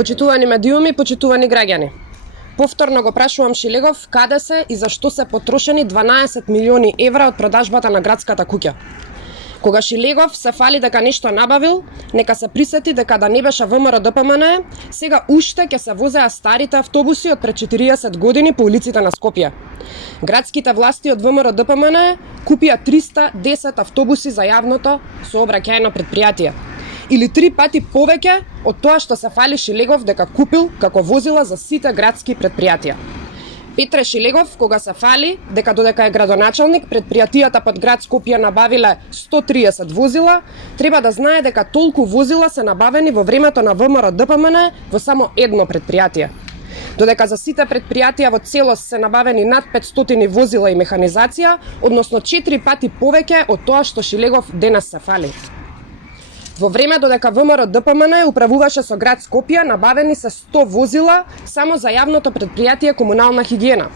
Почитувани медиуми, почитувани граѓани. Повторно го прашувам Шилегов каде се и зашто се потрошени 12 милиони евра од продажбата на градската куќа. Кога Шилегов се фали дека нешто набавил, нека се присети дека да не беше ВМРО ДПМН, сега уште ќе се возеа старите автобуси од пред 40 години по улиците на Скопје. Градските власти од ВМРО ДПМН купија 310 автобуси за јавното сообраќајно предпријатие. Или 3 пати повеќе од тоа што се фали Шилегов дека купил како возила за сите градски предпријатија. Петре Шилегов, кога се фали дека додека е градоначалник, предпријатијата под град Скопје набавиле 130 возила, треба да знае дека толку возила се набавени во времето на ВМРО ДПМН во само едно предпријатие. Додека за сите предпријатија во целост се набавени над 500 возила и механизација, односно 4 пати повеќе од тоа што Шилегов денес се фали. Во време додека ВМРО ДПМН управуваше со град Скопје, набавени се 100 возила само за јавното предпријатие комунална хигиена,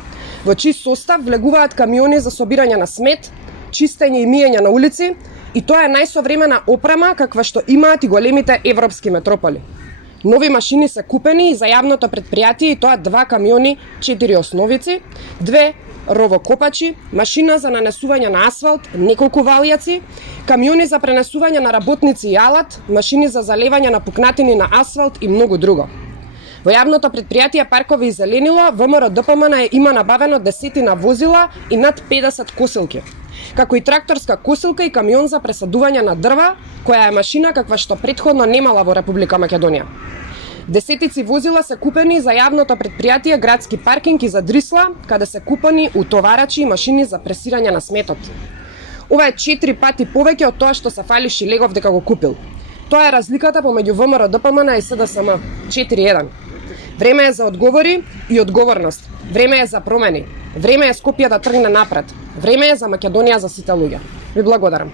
во чиј состав влегуваат камиони за собирање на смет, чистење и миење на улици, и тоа е најсовремена опрема каква што имаат и големите европски метрополи. Нови машини се купени и за јавното предпријатие, и тоа 2 камиони, 4 основици, 2 ровокопачи, машина за нанесување на асфалт, неколку валјаци, камиони за пренесување на работници и алат, машини за залевање на пукнатини на асфалт и многу друго. Во јавното предпријатие Паркови и зеленило, ВМРО ДПМН има набавено десетина возила и над 50 косилки, како и тракторска косилка и камион за пресадување на дрва, која е машина каква што претходно немала во Република Македонија. Десетици возила се купени за јавното предпријатие Градски паркинг и за Дрисла, каде се купени утоварачи и машини за пресирање на сметот. Ова е 4 пати повеќе од тоа што се фали Шилегов дека го купил. Тоа е разликата помеѓу ВМРО ДПМН и СДСМ. 4:1. Време е за одговори и одговорност. Време е за промени. Време е Скопје да тргне напред. Време е за Македонија за сите луѓе. Ви благодарам.